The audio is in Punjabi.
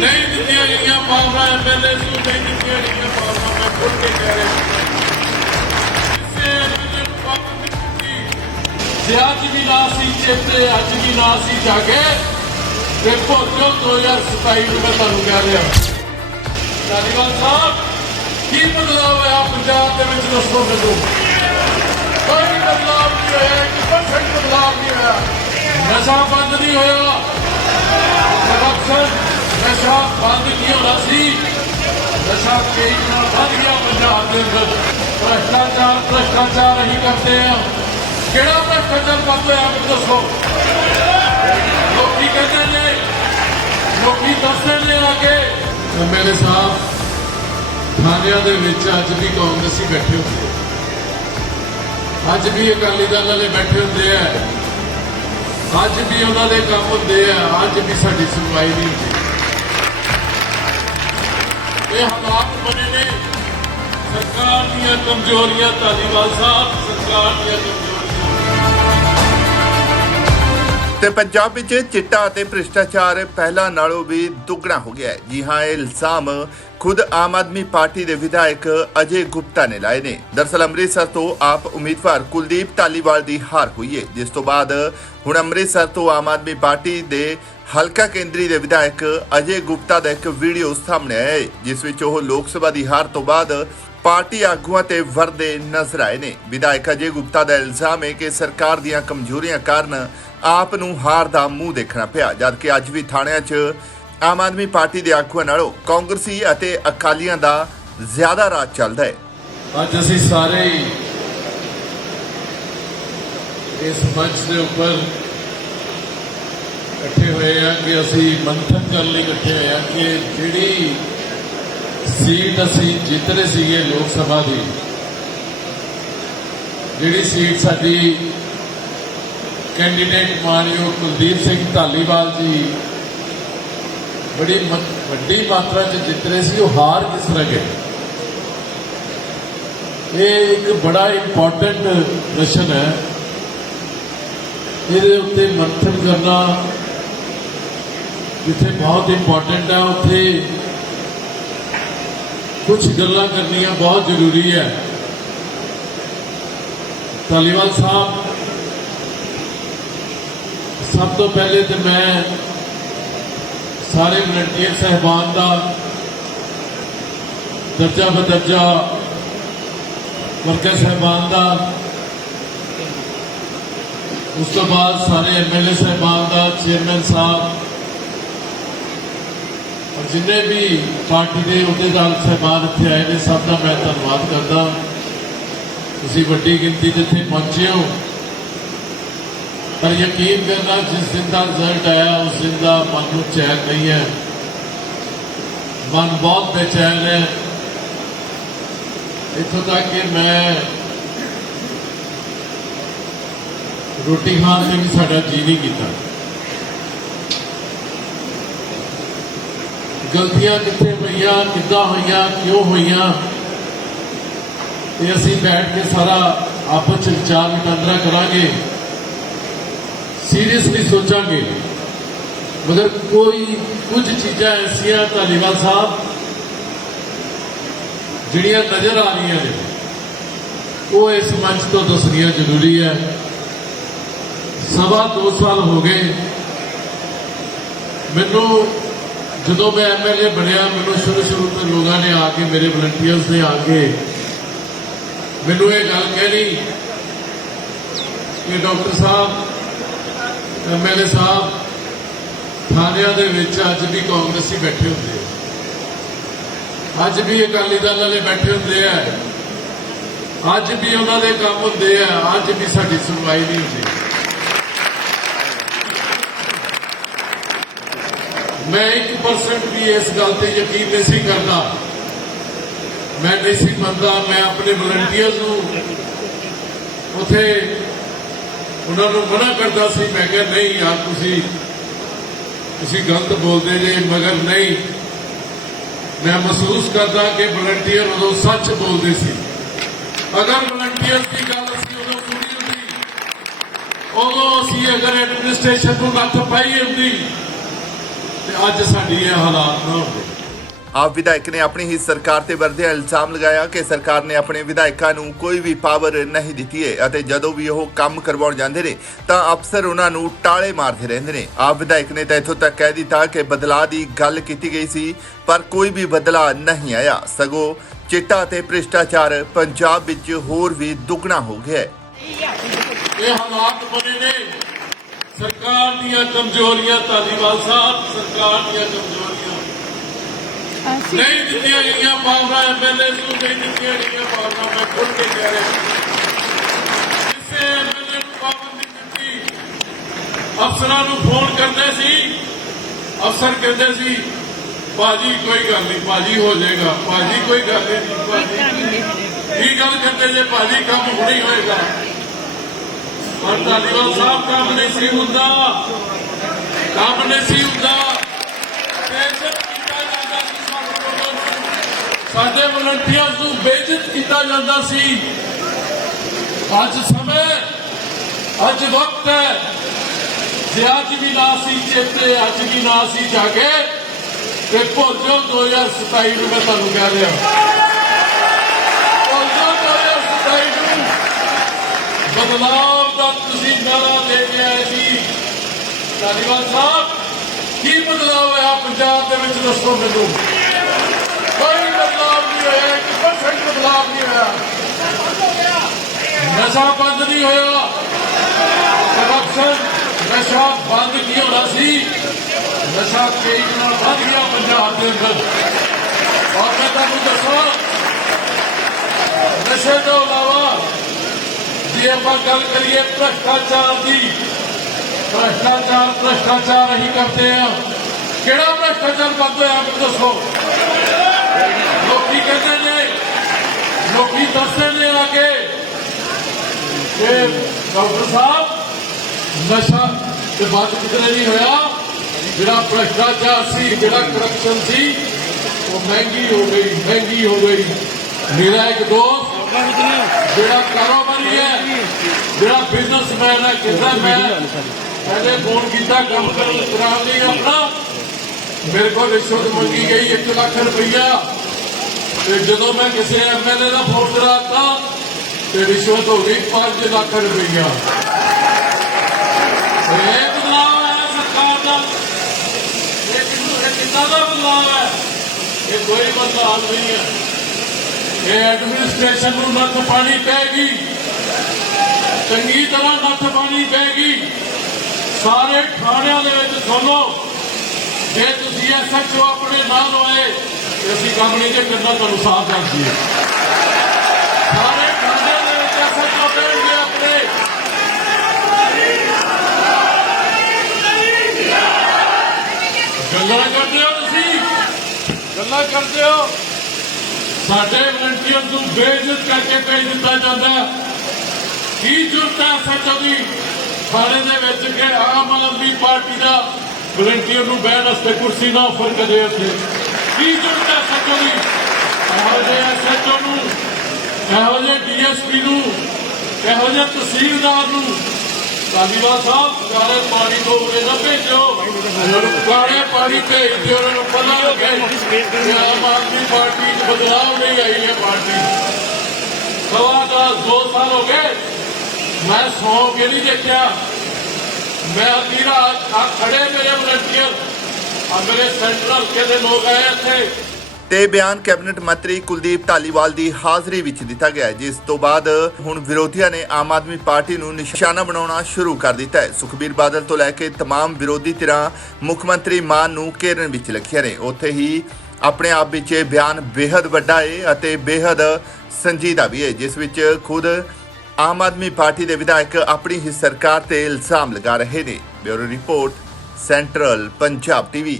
ਨਹੀਂ ਦਿੱਤੀਆਂ ਗਈਆਂ ਪਾਵਰਾਂ ਐਮਐਲਏ ਨੂੰ ਨਹੀਂ ਦਿੱਤੀਆਂ ਗਈਆਂ ਪਾਵਰਾਂ, ਮੈਂ ਖੁੱਲ ਕੇ ਕਹਿ ਰਿਹਾ ਜੇ ਅੱਜ ਵੀ ਨਾ ਸੀ ਚੇਤੇ, ਅੱਜ ਵੀ ਨਾ ਸੀ ਜਾਗੇ ਤੇ ਭੋਜੋ 2027 ਨੂੰ ਮੈਂ ਤੁਹਾਨੂੰ ਕਹਿ ਰਿਹਾ ਧਾਲੀਵਾਲ ਸਾਹਿਬ। ਕੀ ਬਦਲਾਅ ਹੋਇਆ ਪੰਜਾਬ ਦੇ ਵਿੱਚ, ਦੱਸੋ ਮੈਨੂੰ। ਕੋਈ ਬਦਲਾਅ ਨਹੀਂ ਹੋਇਆ ਕਿ ਪਰਸੈਂਟ ਬਦਲਾਅ ਨਹੀਂ ਹੋਇਆ। ਨਸ਼ਾ ਬੰਦ ਨਹੀਂ ਹੋਇਆ। ਕਰਪਸ਼ਨ ਨਸ਼ਾ ਬੰਦ ਨਹੀਂ ਹੋਣਾ ਸੀ? ਨਸ਼ਾ ਤੇਜ਼ੀ ਨਾਲ ਵੱਧ ਗਿਆ ਪੰਜਾਬ ਦੇ ਅੰਦਰ। ਭ੍ਰਸ਼ਟਾਚਾਰ ਭ੍ਰਸ਼ਟਾਚਾਰ ਅਸੀਂ ਕਰਦੇ ਆ ਕਿਹੜਾ ਭ੍ਰਸ਼ਟਾਚਾਰ ਕਰਦੇ ਆ ਮੈਨੂੰ ਦੱਸੋ? ਲੋਕੀ ਕਹਿੰਦੇ ਨੇ, ਲੋਕੀ ਦੱਸਦੇ ਨੇ ਆ ਕੇ ਮੇਰੇ ਸਾਹਿਬ, ਥਾਣਿਆਂ ਦੇ ਵਿੱਚ ਅੱਜ ਵੀ ਕਾਂਗਰਸੀ ਬੈਠੇ ਹੁੰਦੇ ਅੱਜ ਵੀ ਅਕਾਲੀ ਦਲ ਵਾਲੇ ਬੈਠੇ ਹੁੰਦੇ ਆ। ਅੱਜ ਵੀ ਉਹਨਾਂ ਦੇ ਕੰਮ ਹੁੰਦੇ ਆ। ਅੱਜ ਵੀ ਸਾਡੀ ਸੁਣਵਾਈ ਨਹੀਂ ਹੁੰਦੀ। ਇਹ ਹਾਲਾਤ ਬਣੇ ਨੇ। ਸਰਕਾਰ ਦੀਆਂ ਕਮਜ਼ੋਰੀਆਂ, ਧਾਲੀਵਾਲ ਸਾਹਿਬ, ਸਰਕਾਰ ਦੀਆਂ ਕਮਜ਼ੋਰੀਆਂ। ਤੇ ਪੰਜਾਬ ਵਿੱਚ ਚਿੱਟਾ ਅਤੇ ਭ੍ਰਿਸ਼ਟਾਚਾਰ ਪਹਿਲਾਂ ਨਾਲੋਂ ਵੀ ਦੁੱਗਣਾ ਹੋ ਗਿਆ ਹੈ। ਜੀ ਹਾਂ, ਇਹ ਇਲਜ਼ਾਮ ਖੁਦ ਆਮ ਆਦਮੀ ਪਾਰਟੀ ਦੇ ਵਿਧਾਇਕ ਅਜੇ ਗੁਪਤਾ ਨੇ ਲਾਏ ਨੇ। ਦਰਸਲ ਅੰਮ੍ਰਿਤਸਰ ਤੋਂ ਆਪ ਉਮੀਦਵਾਰ ਕੁਲਦੀਪ ਢਾਲੀਵਾਲ ਦੀ ਹਾਰ ਹੋਈ ਹੈ ਜਿਸ ਤੋਂ ਬਾਅਦ ਹੁਣ ਅੰਮ੍ਰਿਤਸਰ ਤੋਂ ਆਮ ਆਦਮੀ ਪਾਰਟੀ ਦੇ ਹਲਕਾ ਕੇਂਦਰੀ ਦੇ ਵਿਧਾਇਕ ਅਜੇ ਗੁਪਤਾ ਦਾ ਇੱਕ ਵੀਡੀਓ ਸਾਹਮਣੇ ਆਇਆ ਹੈ ਜਿਸ ਵਿੱਚ ਉਹ ਲੋਕ ਸਭਾ ਦੀ ਹਾਰ ਤੋਂ ਬਾਅਦ ਪਾਰਟੀ ਆਗੂਆਂ ਤੇ ਵਰਦੇ ਨਜ਼ਰ ਆਏ ਨੇ। ਵਿਧਾਇਕ ਅਜੇ ਗੁਪਤਾ ਦਾ ਇਲਜ਼ਾਮ ਹੈ ਕਿ ਸਰਕਾਰ ਦੀਆਂ ਕਮਜ਼ੋਰੀਆਂ ਕਾਰਨ ਆਪ ਨੂੰ ਹਾਰ ਦਾ ਮੂੰਹ ਦੇਖਣਾ ਪਿਆ, ਜਦਕਿ ਅੱਜ ਵੀ ਥਾਣਿਆਂ 'ਚ ਆਮ ਆਦਮੀ ਪਾਰਟੀ ਦੇ ਆਗੂਆਂ ਨਾਲੋਂ ਕਾਂਗਰਸੀ ਅਤੇ ਅਕਾਲੀਆਂ ਦਾ ਜ਼ਿਆਦਾ ਰਾਜ ਚੱਲਦਾ ਹੈ। ਅੱਜ ਅਸੀਂ ਸਾਰੇ ਇਸ ਮੰਚ ਦੇ ਉੱਪਰ ਇਕੱਠੇ ਹੋਏ ਆ ਕਿ ਅਸੀਂ ਮੰਥਨ ਕਰਨ ਲਈ ਇਕੱਠੇ ਹੋਏ ਆ ਕਿ ਜਿਹੜੀ ਸੀਟ ਅਸੀਂ ਜਿੱਤ ਰਹੇ ਸੀਗੇ ਲੋਕ ਸਭਾ ਦੀ, ਜਿਹੜੀ ਸੀਟ ਸਾਡੀ ਕੈਂਡੀਡੇਟ ਮਾਨਯੋਗ ਕੁਲਦੀਪ ਸਿੰਘ ਧਾਲੀਵਾਲ ਜੀ ਬੜੀ ਮ- ਵੱਡੀ ਮਾਤਰਾ 'ਚ ਜਿੱਤ ਰਹੇ ਸੀ, ਉਹ ਹਾਰ ਕਿਸ ਤਰ੍ਹਾਂ ਗਏ? ਇਹ ਇੱਕ ਬੜਾ ਇੰਪੋਰਟੈਂਟ ਪ੍ਰਸ਼ਨ ਹੈ। ਇਹਦੇ ਉੱਤੇ ਮੰਥਨ ਕਰਨਾ ਜਿੱਥੇ ਬਹੁਤ ਇੰਪੋਰਟੈਂਟ ਹੈ, ਉੱਥੇ ਕੁਝ ਗੱਲਾਂ ਕਰਨੀਆਂ ਬਹੁਤ ਜ਼ਰੂਰੀ ਹੈ। ਧਾਲੀਵਾਲ ਸਾਹਿਬ, ਸਭ ਤੋਂ ਪਹਿਲੇ ਤੇ ਮੈਂ ਸਾਰੇ ਵਲੰਟੀਅਰ ਸਹਿਬਾਨ ਦਾ ਦਰਜਾ ਬਦਰਜਾ ਵਰਕਰ ਸਹਿਬਾਨ ਦਾ, ਉਸ ਤੋਂ ਬਾਅਦ ਸਾਰੇ ਐਮਐਲਏ ਸਹਿਬਾਨ ਦਾ, ਚੇਅਰਮੈਨ ਸਾਹਿਬ ਔਰ ਜਿੰਨੇ ਵੀ ਪਾਰਟੀ ਦੇ ਅਹੁਦੇਦਾਰ ਸਹਿਬਾਨ ਇੱਥੇ ਆਏ ਨੇ, ਸਭ ਦਾ ਮੈਂ ਧੰਨਵਾਦ ਕਰਦਾ। ਤੁਸੀਂ ਵੱਡੀ ਗਿਣਤੀ 'ਚ ਇੱਥੇ ਪਹੁੰਚੇ ਹੋ। ਪਰ ਯਕੀਨ ਕਰਨਾ ਜਿਸ ਦਿਨ ਦਾ ਰਿਜ਼ਲਟ ਆਇਆ ਉਸ ਦਿਨ ਦਾ ਮਨ ਨੂੰ ਚੈਨ ਨਹੀਂ ਹੈ ਮਨ ਬਹੁਤ ਬੇਚੈਨ ਹੈ ਇੱਥੋਂ ਤੱਕ ਕਿ ਮੈਂ ਰੋਟੀ ਖਾਣ ਤੇ ਵੀ ਸਾਡਾ ਜੀ ਨਹੀਂ ਕੀਤਾ ਗਲਤੀਆਂ ਕਿੱਥੇ ਹੋਈਆਂ ਕਿੱਦਾਂ ਹੋਈਆਂ ਕਿਉਂ ਹੋਈਆਂ ਇਹ ਅਸੀਂ ਬੈਠ ਕੇ ਸਾਰਾ ਆਪਸ ਚ ਵਿਚਾਰ ਵਟਾਂਦਰਾ ਕਰਾਂਗੇ ਸੀਰੀਅਸਲੀ ਸੋਚਾਂਗੇ। ਮਗਰ ਕੋਈ ਕੁਝ ਚੀਜ਼ਾਂ ਐਸੀਆਂ ਧਾਲੀਵਾਲ ਸਾਹਿਬ ਜਿਹੜੀਆਂ ਨਜ਼ਰ ਆ ਰਹੀਆਂ ਨੇ, ਉਹ ਇਸ ਮੰਚ ਤੋਂ ਦੱਸਣੀਆਂ ਜ਼ਰੂਰੀ ਹੈ। ਸਵਾ ਦੋ ਸਾਲ ਹੋ ਗਏ। ਮੈਨੂੰ ਜਦੋਂ ਮੈਂ ਐਮਐਲਏ ਬਣਿਆ, ਮੈਨੂੰ ਸ਼ੁਰੂ ਸ਼ੁਰੂ ਤੋਂ ਲੋਕਾਂ ਨੇ ਆ ਕੇ, ਮੇਰੇ ਵਲੰਟੀਅਰਸ ਨੇ ਆ ਕੇ ਮੈਨੂੰ ਇਹ ਗੱਲ ਕਹਿਣੀ ਕਿ ਡਾਕਟਰ ਸਾਹਿਬ ਐਮਐਲਏ ਸਾਹਿਬ, ਥਾਣਿਆਂ ਦੇ ਵਿੱਚ ਅੱਜ ਵੀ ਕਾਂਗਰਸੀ ਬੈਠੇ ਹੁੰਦੇ ਆ। ਅੱਜ ਵੀ ਅਕਾਲੀ ਦਲ ਵਾਲੇ ਬੈਠੇ ਹੁੰਦੇ ਆ। ਅੱਜ ਵੀ ਉਹਨਾਂ ਦੇ ਕੰਮ ਹੁੰਦੇ ਆ। ਅੱਜ ਵੀ ਸਾਡੀ ਸੁਣਵਾਈ ਨਹੀਂ ਹੁੰਦੀ। ਮੈਂ 1% ਵੀ ਇਸ ਗੱਲ ਤੇ ਯਕੀਨ ਨਹੀਂ ਸੀ ਕਰਦਾ। ਮੈਂ ਨਹੀਂ ਸੀ ਮੰਨਦਾ। ਮੈਂ ਆਪਣੇ ਵਲੰਟੀਅਰਸ ਨੂੰ ਉਥੇ ਉਹਨਾਂ ਨੂੰ ਮਨਾ ਕਰਦਾ ਸੀ, ਮੈਂ ਕਿਹਾ, ਨਹੀਂ ਯਾਰ, ਤੁਸੀਂ ਤੁਸੀਂ ਗਲਤ ਬੋਲਦੇ ਜੇ, ਮਗਰ ਨਹੀਂ। ਮੈਂ ਮਹਿਸੂਸ ਕਰਦਾ ਕਿ ਵਲੰਟੀਅਰ ਉਦੋਂ ਸੱਚ ਬੋਲਦੇ ਸੀ। ਅਗਰ ਵਲੰਟੀਅਰ ਦੀ ਗੱਲ ਅਸੀਂ ਉਦੋਂ ਸੁਣੀ ਹੁੰਦੀ, ਉਦੋਂ ਅਸੀਂ ਅਗਰ ਐਡਮਿਨਿਸਟ੍ਰੇਸ਼ਨ ਨੂੰ ਨੱਥ ਪਾਈ ਹੁੰਦੀ, ਤੇ ਅੱਜ ਸਾਡੀ ਇਹ ਹਾਲਾਤ ਨਾ ਹੁੰਦੇ ਆਪ ਵਿਧਾਇਕ ਨੇ ਆਪਣੀ ਹੀ ਸਰਕਾਰ ਤੇ ਵਰਦਿਆ ਇਲਜ਼ਾਮ ਲਗਾਇਆ ਕਿ ਸਰਕਾਰ ਨੇ ਆਪਣੇ ਵਿਧਾਇਕਾਂ ਨੂੰ ਕੋਈ ਵੀ ਪਾਵਰ ਨਹੀਂ ਦਿੱਤੀ ਹੈ ਅਤੇ ਜਦੋਂ ਵੀ ਉਹ ਕੰਮ ਕਰਵਾਉਣ ਜਾਂਦੇ ਨੇ, ਤਾਂ ਅਫਸਰ ਉਹਨਾਂ ਨੂੰ ਟਾਲੇ ਮਾਰਦੇ ਰਹਿੰਦੇ ਨੇ। ਆਪ ਵਿਧਾਇਕ ਨੇ ਤਾਂ ਇੱਥੋਂ ਤੱਕ ਕਹਿ ਦਿੱਤਾ ਕਿ ਬਦਲਾਅ ਦੀ ਗੱਲ ਕੀਤੀ ਗਈ ਸੀ, ਪਰ ਕੋਈ ਵੀ ਬਦਲਾਅ ਨਹੀਂ ਆਇਆ। ਸਗੋਂ ਚਿੱਟਾ ਤੇ ਭ੍ਰਿਸ਼ਟਾਚਾਰ ਪੰਜਾਬ ਵਿੱਚ ਹੋਰ ਵੀ ਦੁੱਗਣਾ ਹੋ ਗਿਆ ਹੈ। ਇਹ ਹਾਲਾਤ ਬਣੇ ਨੇ। ਸਰਕਾਰ ਦੀਆਂ ਕਮਜ਼ੋਰੀਆਂ ਧਾਲੀਵਾਲ ਸਾਹਿਬ, ਸਰਕਾਰ ਦੀਆਂ ਕਮਜ਼ੋਰੀਆਂ ਨਹੀਂ ਦਿੱਤੀਆਂ ਗਈਆਂ ਪਾਵਰਾਂ ਐਮਐਲਏ ਨੂੰ ਨਹੀਂ ਦਿੱਤੀਆਂ ਗਈਆਂ ਪਾਵਰਾਂ ਮੈਂ ਖੁੱਲ ਕੇ ਕਹਿ ਰਿਹਾ। ਕਿਸੇ ਐਮਐਲਏ ਨੂੰ ਪਾਵਰ ਨਹੀਂ ਦਿੱਤੀ। ਅਫਸਰਾਂ ਨੂੰ ਫੋਨ ਕਰਦੇ ਸੀ। ਅਫਸਰ ਕਹਿੰਦੇ ਸੀ ਬਾਜੀ ਕੋਈ ਗੱਲ ਨਹੀਂ ਬਾਜੀ ਹੋ ਜਾਏਗਾ ਬਾਜੀ ਕੋਈ ਗੱਲ ਨਹੀਂ ਬਾਜੀ ਕੀ ਗੱਲ ਕਰਦੇ ਜੇ ਬਾਜੀ ਕੰਮ ਹੁਣੇ ਹੋਏਗਾ? ਪਰ ਧਾਲੀਵਾਲ ਸਾਹਿਬ ਕੰਮ ਨਹੀਂ ਸੀ ਹੁੰਦਾ। ਕੰਮ ਨਹੀਂ ਸੀ ਹੁੰਦਾ ਬੇਇੱਜ਼ਤ ਕੀਤਾ ਜਾਂਦਾ ਸੀ ਸਾਡੇ ਲੋਕਾਂ ਨੂੰ। ਸਾਡੇ ਵਲੰਟੀਅਰਸ ਨੂੰ ਬੇਇੱਜ਼ਤ ਕੀਤਾ ਜਾਂਦਾ ਸੀ। ਅੱਜ ਸਮੇਂ, ਅੱਜ ਵਕਤ ਹੈ। ਜੇ ਅੱਜ ਵੀ ਨਾ ਸੀ ਚੇਤੇ, ਅੱਜ ਵੀ ਨਾ ਸੀ ਜਾਗੇ, ਤੇ ਭੁੱਲ 2027 ਨੂੰ ਮੈਂ ਤੁਹਾਨੂੰ ਕਹਿ ਰਿਹਾ। ਭੁੱਲ ਜਾਓ 2027 ਨੂੰ। ਬਦਲਾਵ ਦਾ ਤੁਸੀਂ ਨਾਰਾ ਦੇ ਕੇ ਆਏ ਸੀ। ਧਾਲੀਵਾਲ ਸਾਹਿਬ। ਕੀ ਬਦਲਾਵ ਹੋਇਆ ਪੰਜਾਬ ਦੇ ਵਿੱਚ ਦੱਸੋ ਮੈਨੂੰ। ਨਹੀਂ ਹੋਇਆ, ਇੱਕ ਪਰਸੈਂਟ ਬਦਲਾਵ ਨਹੀਂ ਹੋਇਆ। ਨਸ਼ਾ ਬੰਦ ਨਹੀਂ ਹੋਇਆ। ਕਰਪਸ਼ਨ ਨਸ਼ਾ ਬੰਦ ਕੀ ਹੋਣਾ ਸੀ? ਨਸ਼ਾ ਕਈ ਗੁਣਾ ਵੱਧ ਗਿਆ ਪੰਜਾਬ ਦੇ ਅੰਦਰ। ਔਰ ਮੈਂ ਤੁਹਾਨੂੰ ਦੱਸਾਂ, ਨਸ਼ੇ ਤੋਂ ਇਲਾਵਾ ਜੇ ਆਪਾਂ ਗੱਲ ਕਰੀਏ ਭ੍ਰਸ਼ਟਾਚਾਰ ਦੀ, ਭ੍ਰਸ਼ਟਾਚਾਰ ਭ੍ਰਸ਼ਟਾਚਾਰ ਅਸੀਂ ਕਰਦੇ ਆ ਕਿਹੜਾ ਭ੍ਰਸ਼ਟਾਚਾਰ ਬੰਦ ਹੋਇਆ ਮੈਨੂੰ ਦੱਸੋ? ਲੋਕੀ ਕਹਿੰਦੇ ਨੇ, ਲੋਕੀ ਦੱਸਦੇ ਨੇ ਆ ਕੇ ਕਿ ਡਾਕਟਰ ਸਾਹਿਬ, ਨਸ਼ਾ ਤੇ ਬਾਤ ਕਿਤੇ ਨਹੀਂ ਹੋਇਆ। ਜਿਹੜਾ ਭ੍ਰਸ਼ਟਾਚਾਰ ਸੀ, ਜਿਹੜਾ ਕਰਪਸ਼ਨ ਸੀ, ਉਹ ਮਹਿੰਗੀ ਹੋ ਗਈ, ਮਹਿੰਗੀ ਹੋ ਗਈ। ਮੇਰਾ ਇੱਕ ਦੋਸਤ ਜਿਹੜਾ ਕਾਰੋਬਾਰੀ ਹੈ, ਜਿਹੜਾ ਬਿਜ਼ਨਸਮੈਨ ਹੈ ਕਹਿੰਦਾ ਮੈਂ ਪਹਿਲੇ ਫੋਨ ਕੀਤਾ, ਕੰਮ ਕਰਨ ਲਈ ਆਪਣਾ ਮੇਰੇ ਕੋਲ ਰਿਸ਼ਵਤ ਮੰਗੀ ਗਈ 1 ਲੱਖ ਰੁਪਈਆ। ਤੇ ਜਦੋਂ ਮੈਂ ਕਿਸੇ ਐਮਐਲਏ ਦਾ ਫੋਨ ਕਰਾਤਾ, ਤੇ ਰਿਸ਼ਵਤ ਹੋ ਗਈ 5 ਲੱਖ ਰੁਪਈਆ। ਇਹ ਬਦਲਾਅ ਹੈ ਸਰਕਾਰ ਦਾ। ਇਹ ਕਿੰਨਾ ਦਾ ਬਦਲਾਅ ਹੈ? ਇਹ ਕੋਈ ਬਦਲਾਅ ਨਹੀਂ ਹੈ। ਇਹ ਐਡਮਿਨਿਸਟ੍ਰੇਸ਼ਨ ਨੂੰ ਨੱਥ ਪਾਣੀ ਪੈਗੀ ਚੰਗੀ ਤਰ੍ਹਾਂ ਨੱਥ ਪਾਣੀ ਪੈਗੀ ਸਾਰੇ ਥਾਣਿਆਂ ਦੇ ਵਿੱਚ ਸੁਣੋ। ਜੇ ਤੁਸੀਂ ਐਸਐਚਓ ਆਪਣੇ ਨਾਲ ਹੋਏ ਤੇ ਅਸੀਂ ਕੰਮ ਨਹੀਂ ਜੇ ਕਰਨਾ, ਤੁਹਾਨੂੰ ਸਾਫ਼ ਦੱਸ ਹੈ ਸਾਰੇ ਥਾਣਿਆਂ ਦੇ ਵਿੱਚ ਐਸਐਚਓ ਬੈਠਗੇ ਆਪਣੇ। ਗੱਲਾਂ ਕਰਦੇ ਹੋ ਤੁਸੀਂ? ਗੱਲਾਂ ਕਰਦੇ ਹੋ? ਸਾਡੇ ਵਲੰਟੀਅਰ ਨੂੰ ਬੇਇੱਜ਼ਤ ਕਰਕੇ ਭੇਜ ਦਿੱਤਾ ਜਾਂਦਾ। ਕੀ ਜ਼ਰੂਰਤ ਹੈ ਸੱਚੋ ਦੀ? ਥਾਣੇ ਦੇ ਵਿੱਚ ਕਿ ਆਮ ਆਦਮੀ ਪਾਰਟੀ ਦਾ ਵਲੰਟੀਅਰ ਨੂੰ ਬਹਿਣ ਵਾਸਤੇ ਕੁਰਸੀ ਨਾ ਆਫਰ ਕਰੇ ਉੱਥੇ ਕੀ ਜ਼ਰੂਰਤ ਸੱਚੋ ਦੀ ਇਹੋ ਜਿਹੇ ਐਸਐਚਓ ਨੂੰ ਇਹੋ ਜਿਹੇ ਡੀਐਸਪੀ ਨੂੰ ਇਹੋ ਜਿਹੇ ਤਹਿਸੀਲਦਾਰ ਨੂੰ ਧਾਲੀਵਾਲ ਸਾਹਿਬ ਕਾਲੇ ਪਾਣੀ ਤੋਂ ਉਰੇ ਨਾ ਭੇਜੋ ਕਾਲੇ ਪਾਣੀ ਭੇਜ ਦਿਓ ਉਹਨਾਂ ਨੂੰ ਪਤਾ ਲੱਗੇ ਕਿ ਆਮ ਆਦਮੀ ਪਾਰਟੀ 'ਚ ਬਦਲਾਅ ਨਹੀਂ ਆਈ ਹੈ ਪਾਰਟੀ ਸਵਾ ਦਾ ਦੋ ਸਾਲ ਹੋ ਗਏ ਮੈਂ ਸੌ ਕੇ ਨਹੀਂ ਦੇਖਿਆ ਮੈਂ ਅਕੀਰਾ ਆ ਖੜੇ ਮੇਰੇ ਵਲੰਟੀਅਰ। ਆ ਮੇਰੇ ਸੈਂਟਰਲ ਕੇ ਦੇ ਲੋਕ ਆਏ ਇੱਥੇ। ਤੇ ਬਿਆਨ ਕੈਬਨਿਟ ਮੰਤਰੀ ਕੁਲਦੀਪ ਢਾਲੀਵਾਲ ਦੀ ਹਾਜ਼ਰੀ ਵਿੱਚ ਦਿੱਤਾ ਗਿਆ ਜਿਸ ਤੋਂ ਬਾਅਦ ਹੁਣ ਵਿਰੋਧੀਆਂ ਨੇ ਆਮ ਆਦਮੀ ਪਾਰਟੀ ਨੂੰ ਨਿਸ਼ਾਨਾ ਬਣਾਉਣਾ ਸ਼ੁਰੂ ਕਰ ਦਿੱਤਾ ਹੈ। ਸੁਖਬੀਰ ਬਾਦਲ ਤੋਂ ਲੈ ਕੇ ਤਮਾਮ ਵਿਰੋਧੀ ਧਿਰਾਂ, ਮੁੱਖ ਮੰਤਰੀ ਮਾਨ ਨੂੰ ਘੇਰਨ ਵਿੱਚ ਲੱਗੀਆਂ ਨੇ। ਉੱਥੇ ਹੀ ਆਪਣੇ ਆਪ ਵਿੱਚ ਇਹ ਬਿਆਨ ਬੇहद ਵੱਡਾ ਹੈ ਅਤੇ ਬੇहद ਸੰਜੀਦਾ ਵੀ ਹੈ ਜਿਸ ਵਿੱਚ ਖੁਦ ਆਮ ਆਦਮੀ ਪਾਰਟੀ ਦੇ ਵਿਧਾਇਕ ਆਪਣੀ ਹੀ ਸਰਕਾਰ ਤੇ ਇਲਜ਼ਾਮ ਲਗਾ ਰਹੇ ਨੇ। Bureau report, central Punjab TV.